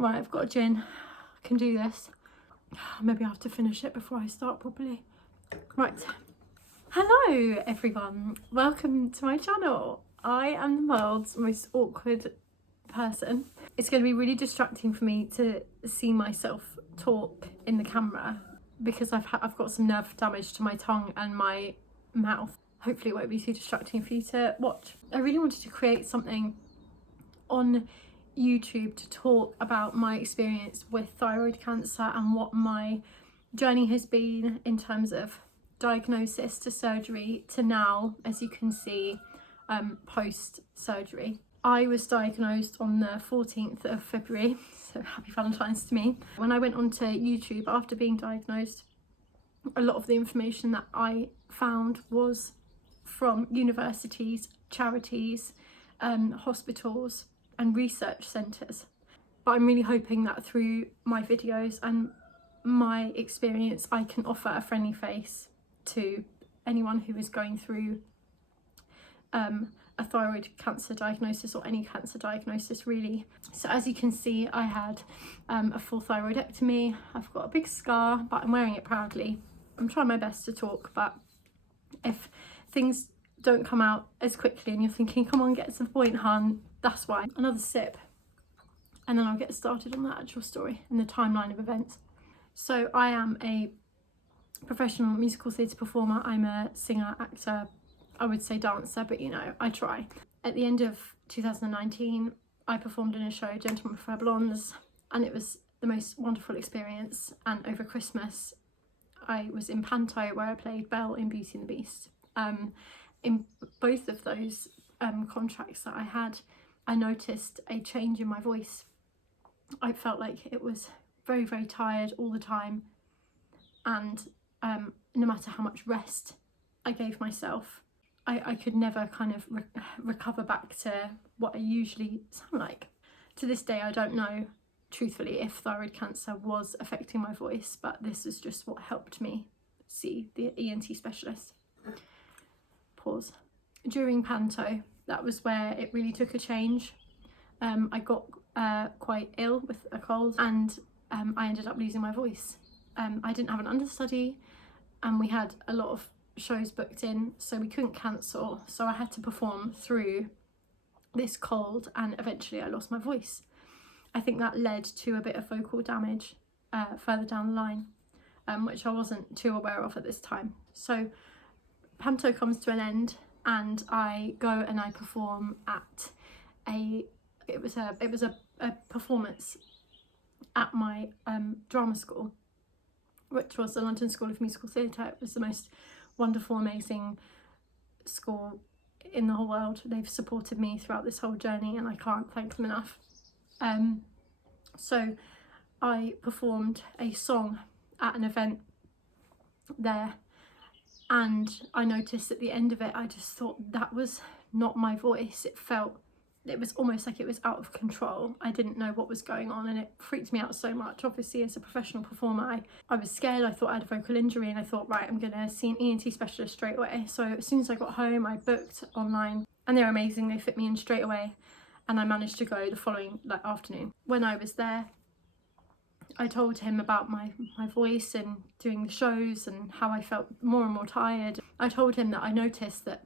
Right, I've got a gin. I can do this. Maybe I have to finish it before I start properly. Right. Hello everyone, welcome to my channel. I am the world's most awkward person. It's going to be really distracting for me to see myself talk in the camera because I've got some nerve damage to my tongue and my mouth. Hopefully it won't be too distracting for you to watch. I really wanted to create something on YouTube to talk about my experience with thyroid cancer and what my journey has been in terms of diagnosis to surgery to now, as you can see, post surgery. I was diagnosed on the 14th of February, so happy Valentine's to me. When I went onto YouTube after being diagnosed, a lot of the information that I found was from universities, charities, hospitals and research centres. But I'm really hoping that through my videos and my experience I can offer a friendly face to anyone who is going through a thyroid cancer diagnosis or any cancer diagnosis really. So as you can see, I had a full thyroidectomy. I've got a big scar, but I'm wearing it proudly. I'm trying my best to talk, but if things don't come out as quickly and you're thinking, come on, get to the point, hun, that's why. Another sip and then I'll get started on the actual story and the timeline of events. So I am a professional musical theatre performer. I'm a singer, actor, I would say dancer, but you know, I try. At the end of 2019, I performed in a show, Gentlemen Prefer Blondes, and it was the most wonderful experience. And over Christmas, I was in Panto where I played Belle in Beauty and the Beast. In both of those contracts that I had, I noticed a change in my voice. I felt like it was very, very tired all the time, and no matter how much rest I gave myself, I could never kind of recover back to what I usually sound like. To this day, I don't know truthfully if thyroid cancer was affecting my voice, but this is just what helped me see the ENT specialist. Pause. During Panto, that was where it really took a change. I got quite ill with a cold and I ended up losing my voice. I didn't have an understudy and we had a lot of shows booked in, so we couldn't cancel, so I had to perform through this cold and eventually I lost my voice. I think that led to a bit of vocal damage further down the line, which I wasn't too aware of at this time. So Panto comes to an end and I go and I perform at it was a performance at my drama school, which was the London School of Musical Theatre. It was the most wonderful, amazing school in the whole world. They've supported me throughout this whole journey and I can't thank them enough. So I performed a song at an event there, and I noticed at the end of it, I just thought that was not my voice. It was almost like it was out of control. I didn't know what was going on and it freaked me out so much. Obviously, as a professional performer, I was scared. I thought I had a vocal injury and I thought, right, I'm going to see an ENT specialist straight away. So as soon as I got home, I booked online and they're amazing. They fit me in straight away and I managed to go the following afternoon. When I was there, I told him about my voice and doing the shows and how I felt more and more tired. I told him that I noticed that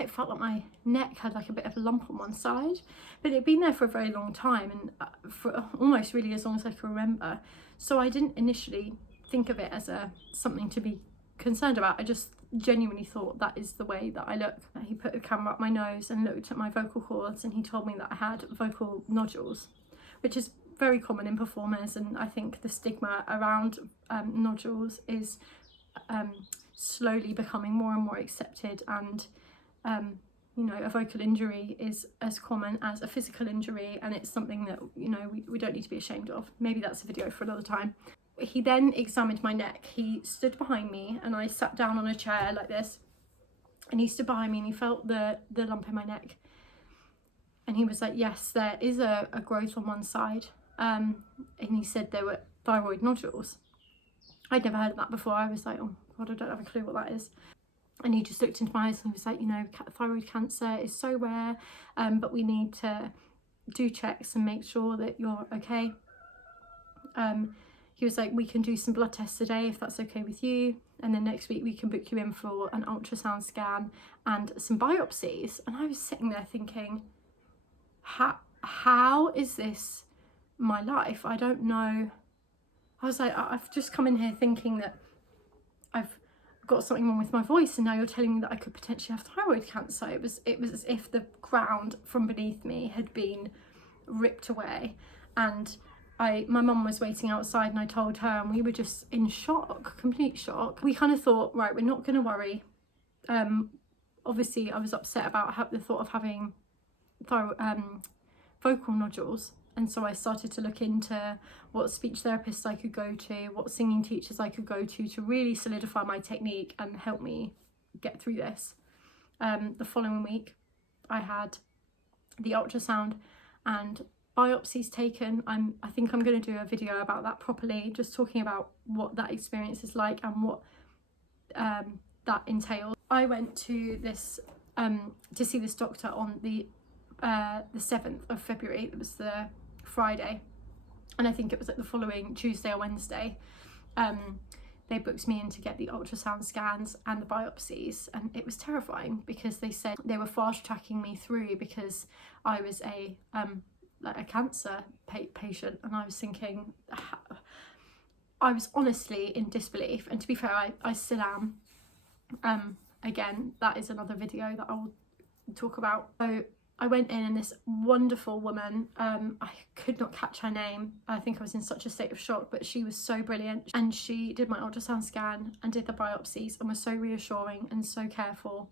it felt like my neck had like a bit of a lump on one side, but it'd been there for a very long time and for almost really as long as I can remember. So I didn't initially think of it as something to be concerned about. I just genuinely thought that is the way that I look. He put a camera up my nose and looked at my vocal cords and he told me that I had vocal nodules, which is very common in performers, and I think the stigma around nodules is slowly becoming more and more accepted, and you know, a vocal injury is as common as a physical injury, and it's something that, you know, we don't need to be ashamed of. Maybe that's a video for another time. He then examined my neck. He stood behind me and I sat down on a chair like this, and he stood behind me and he felt the lump in my neck, and he was like, yes, there is a growth on one side, and he said there were thyroid nodules. I'd never heard of that before. I was like, oh God, I don't have a clue what that is. And he just looked into my eyes and he was like, you know, thyroid cancer is so rare, but we need to do checks and make sure that you're okay. He was like, we can do some blood tests today if that's okay with you, and then next week we can book you in for an ultrasound scan and some biopsies. And I was sitting there thinking, how is this my life? I don't know. I was like, I've just come in here thinking that I've got something wrong with my voice, and now you're telling me that I could potentially have thyroid cancer. It was as if the ground from beneath me had been ripped away. And my mum was waiting outside, and I told her, and we were just in shock, complete shock. We kind of thought, right, we're not going to worry. Obviously I was upset about the thought of having vocal nodules, and so I started to look into what speech therapists I could go to, what singing teachers I could go to really solidify my technique and help me get through this. The following week I had the ultrasound and biopsies taken. I think I'm going to do a video about that properly, just talking about what that experience is like and what that entails. I went to this to see this doctor on the 7th of February. It was the Friday, and I think it was like the following Tuesday or Wednesday. They booked me in to get the ultrasound scans and the biopsies, and it was terrifying because they said they were fast tracking me through because I was a cancer patient. And I was thinking, I was honestly in disbelief, and to be fair, I still am. Again, that is another video that I will talk about. So I went in, and this wonderful woman, I could not catch her name. I think I was in such a state of shock, but she was so brilliant, and she did my ultrasound scan and did the biopsies and was so reassuring and so careful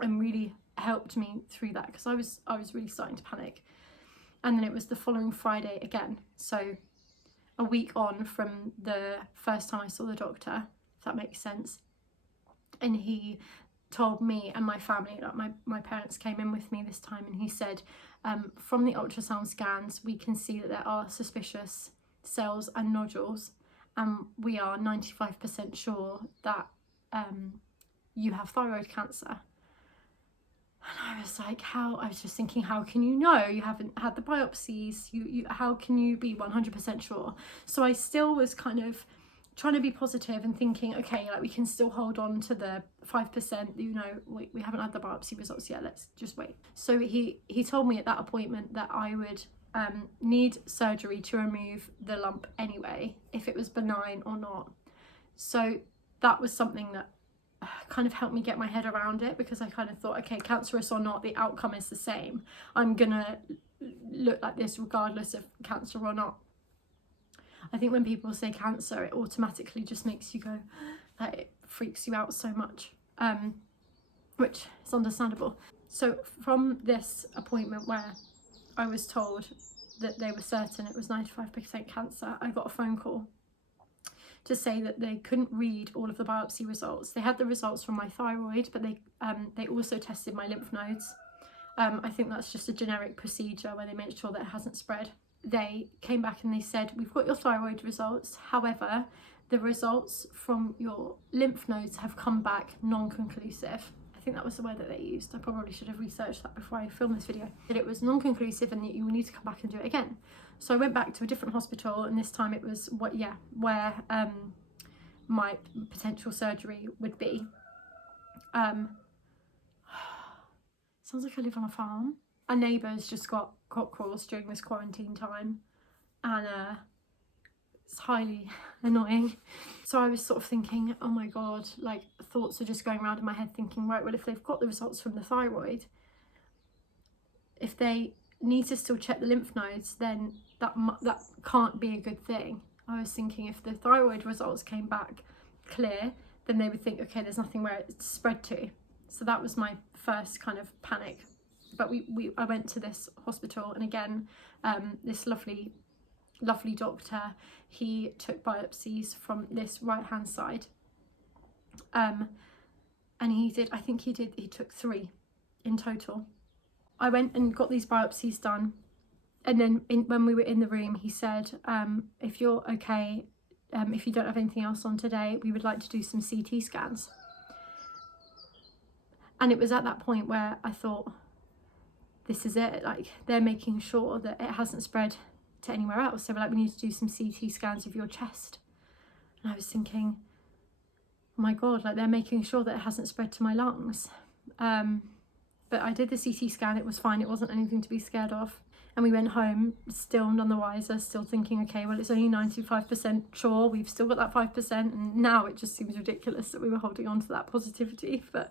and really helped me through that, because I was really starting to panic. And then it was the following Friday again, so a week on from the first time I saw the doctor, if that makes sense. And he told me and my family, like my parents came in with me this time, and he said, from the ultrasound scans we can see that there are suspicious cells and nodules, and we are 95% sure that you have thyroid cancer. And I was like, I was just thinking, how can you know? You haven't had the biopsies, how can you be 100% sure? So I still was kind of trying to be positive and thinking, okay, like we can still hold on to the 5%, you know, we haven't had the biopsy results yet, let's just wait. So he told me at that appointment that I would need surgery to remove the lump anyway, if it was benign or not. So that was something that kind of helped me get my head around it, because I kind of thought, okay, cancerous or not, the outcome is the same. I'm gonna look like this regardless of cancer or not. I think when people say cancer, it automatically just makes you go, like, it freaks you out so much, which is understandable. So from this appointment where I was told that they were certain it was 95% cancer, I got a phone call to say that they couldn't read all of the biopsy results. They had the results from my thyroid, but they also tested my lymph nodes. I think that's just a generic procedure where they make sure that it hasn't spread. They came back and they said, we've got your thyroid results, however the results from your lymph nodes have come back non-conclusive. I think that was the word that they used. I probably should have researched that before I filmed this video. That it was non-conclusive and that you will need to come back and do it again. So I went back to a different hospital, and this time it was where my potential surgery would be. Sounds like I live on a farm. Our neighbours just got cockerels during this quarantine time, and it's highly annoying. So I was sort of thinking, oh my god, like thoughts are just going around in my head thinking, right, well, if they've got the results from the thyroid, if they need to still check the lymph nodes, then that can't be a good thing. I was thinking if the thyroid results came back clear, then they would think, okay, there's nothing where it's spread to. So that was my first kind of panic. But I went to this hospital, and again, this lovely doctor, he took biopsies from this right hand side, and he took 3 in total. I went and got these biopsies done, and then when we were in the room, he said, if you're okay, if you don't have anything else on today, we would like to do some CT scans. And it was at that point where I thought, this is it. Like, they're making sure that it hasn't spread to anywhere else. They were like, we need to do some CT scans of your chest. And I was thinking, oh my God, like, they're making sure that it hasn't spread to my lungs. But I did the CT scan, it was fine, it wasn't anything to be scared of. And we went home, still none the wiser, still thinking, okay, well, it's only 95% sure, we've still got that 5%, and now it just seems ridiculous that we were holding on to that positivity. But,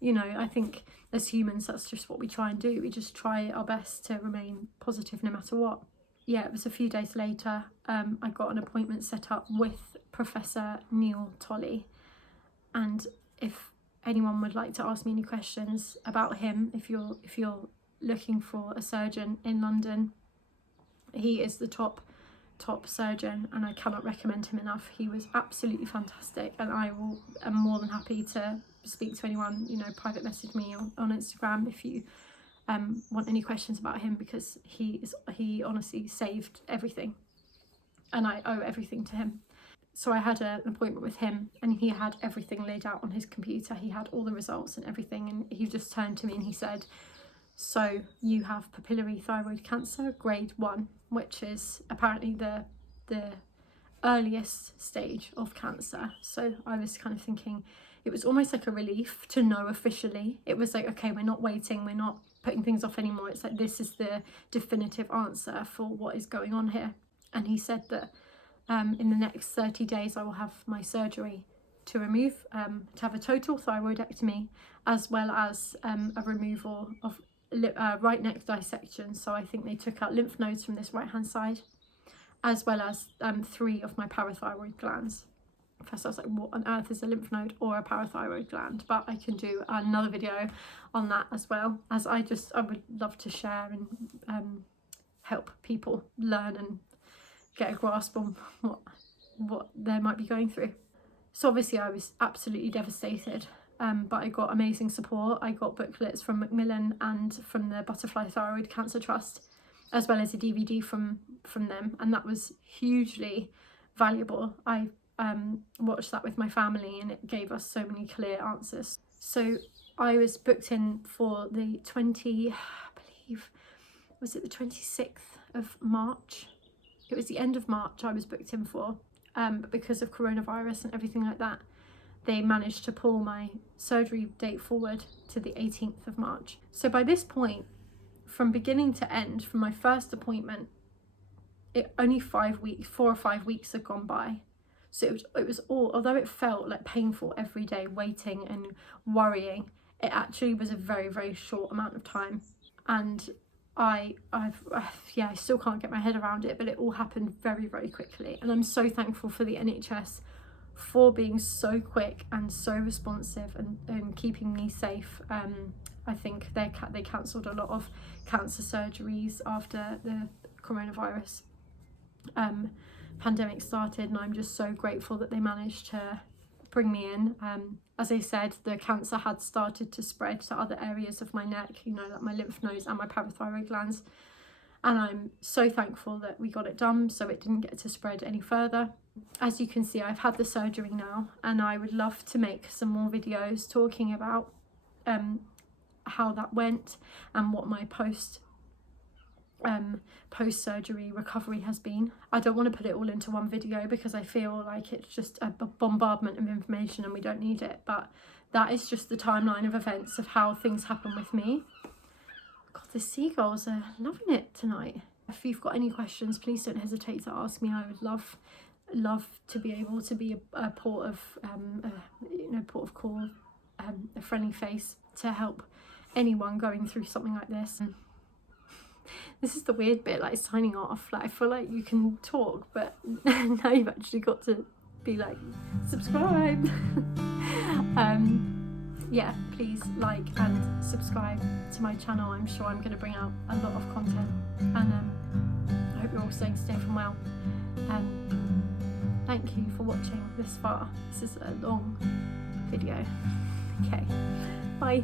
you know, I think as humans, that's just what we try and do. We just try our best to remain positive no matter what. Yeah, it was a few days later, I got an appointment set up with Professor Neil Tolley. And if anyone would like to ask me any questions about him, if you're looking for a surgeon in London, he is the top surgeon, and I cannot recommend him enough. He was absolutely fantastic, and am more than happy to speak to anyone, you know, private message me on Instagram if you want any questions about him, because he honestly saved everything, and I owe everything to him. So I had an appointment with him, and he had everything laid out on his computer. He had all the results and everything, and he just turned to me and he said, so you have papillary thyroid cancer grade 1, which is apparently the earliest stage of cancer. So I was kind of thinking, it was almost like a relief to know officially. It was like, okay, we're not waiting, we're not putting things off anymore. It's like, this is the definitive answer for what is going on here. And he said that in the next 30 days I will have my surgery to remove, to have a total thyroidectomy, as well as a removal of right neck dissection. So I think they took out lymph nodes from this right hand side, as well as 3 of my parathyroid glands. First I was like, what on earth is a lymph node or a parathyroid gland? But I can do another video on that, as well, as I would love to share and help people learn and get a grasp on what they might be going through. So obviously I was absolutely devastated, but I got amazing support. I got booklets from Macmillan and from the Butterfly Thyroid Cancer Trust, as well as a DVD from them, and that was hugely valuable. I watched that with my family, and it gave us so many clear answers. So I was booked in for the 26th of March. It was the end of March I was booked in for, but because of coronavirus and everything like that, they managed to pull my surgery date forward to the 18th of March. So by this point, from beginning to end, from my first appointment, only 4 or 5 weeks had gone by. So it was all, although it felt like painful every day, waiting and worrying, it actually was a very, very short amount of time. And I still can't get my head around it, but it all happened very, very quickly. And I'm so thankful for the NHS for being so quick and so responsive and keeping me safe. I think they cancelled a lot of cancer surgeries after the coronavirus pandemic started, and I'm just so grateful that they managed to bring me in. As I said, the cancer had started to spread to other areas of my neck, you know, like my lymph nodes and my parathyroid glands, and I'm so thankful that we got it done so it didn't get to spread any further. As you can see, I've had the surgery now, and I would love to make some more videos talking about how that went and what my post-surgery recovery has been. I don't want to put it all into one video because I feel like it's just a bombardment of information and we don't need it, but that is just the timeline of events of how things happen with me. God, the seagulls are loving it tonight. If you've got any questions, please don't hesitate to ask me. I would love to be able to be a port of port of call, a friendly face to help anyone going through something like this. This is the weird bit, like signing off. Like, I feel like you can talk, but now you've actually got to be like, subscribe. Yeah, please like and subscribe to my channel. I'm sure I'm going to bring out a lot of content, and I hope you're all staying safe and well. Thank you for watching this far. This is a long video. Okay, bye.